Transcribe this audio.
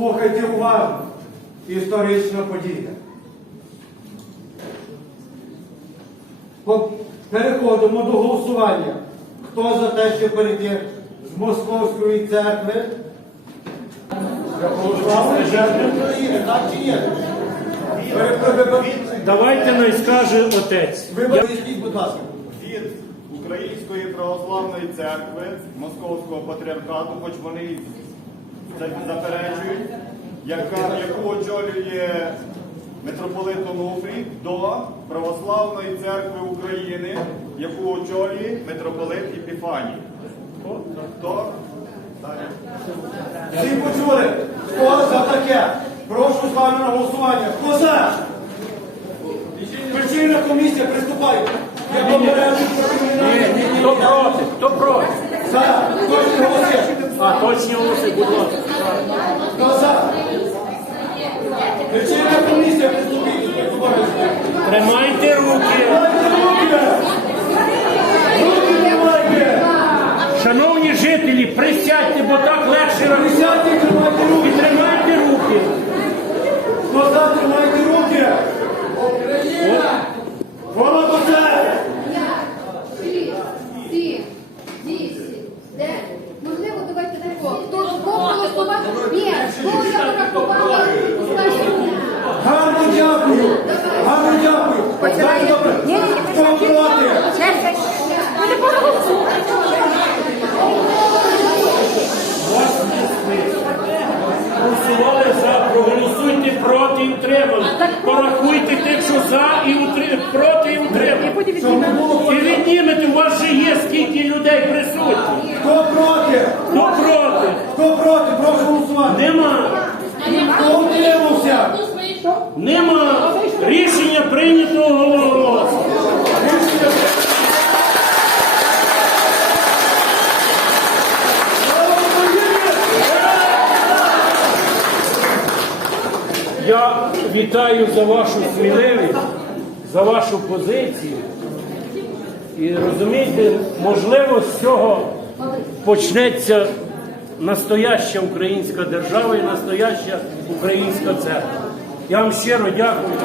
Слухайте уважно. Історична подія. По- Переходимо до голосування. Хто за те, щоб перейти з Московської церкви? Так чи ні? Давайте не скаже отець. Ви поясніть, будь ласка. від Української православної церкви Московського патріархату, хоч вони заперечують, яка, яку очолює митрополит Онуфрій, до Православної церкви України, яку очолює митрополит Епіфаній. Хто? Всі почули? Хто за таке? Прошу з вами на голосування. Хто за? Причина комісія, приступайте. Я попереджу про кримінальне. Хто проти? Хто проти? За. А, точні голоси, будь ласка. Комісія. Тримайте руки. Руки! Тримайте! Шановні жителі, присядьте, бо так легше робити. Присядьте і тримайте І руки! тримайте руки. Хто за, тримайте руки! Воно до церкви! Шість, сім, вісім, дев'ять. Можливо, давайте тако. Хто з боку голосував? Ні, хто я порахувала? Гарно дякую! Гарно дякую! Знаєте, добре? Хто проти? Голосували за, проголосуйте проти і утримали. Порахуйте тих, що за і проти і утримали. Щоб не було І віднімете, у вас же є скільки людей присутні. Хто проти? Хто проти? Хто проти? Прошу голосувати. Нема. Хто утримався? Нема. Рішення прийнято Україні! Я вітаю за вашу сміливість, за вашу позицію. І розумієте, можливо, з цього почнеться настояща українська держава і настояща українська церква. Я вам щиро дякую.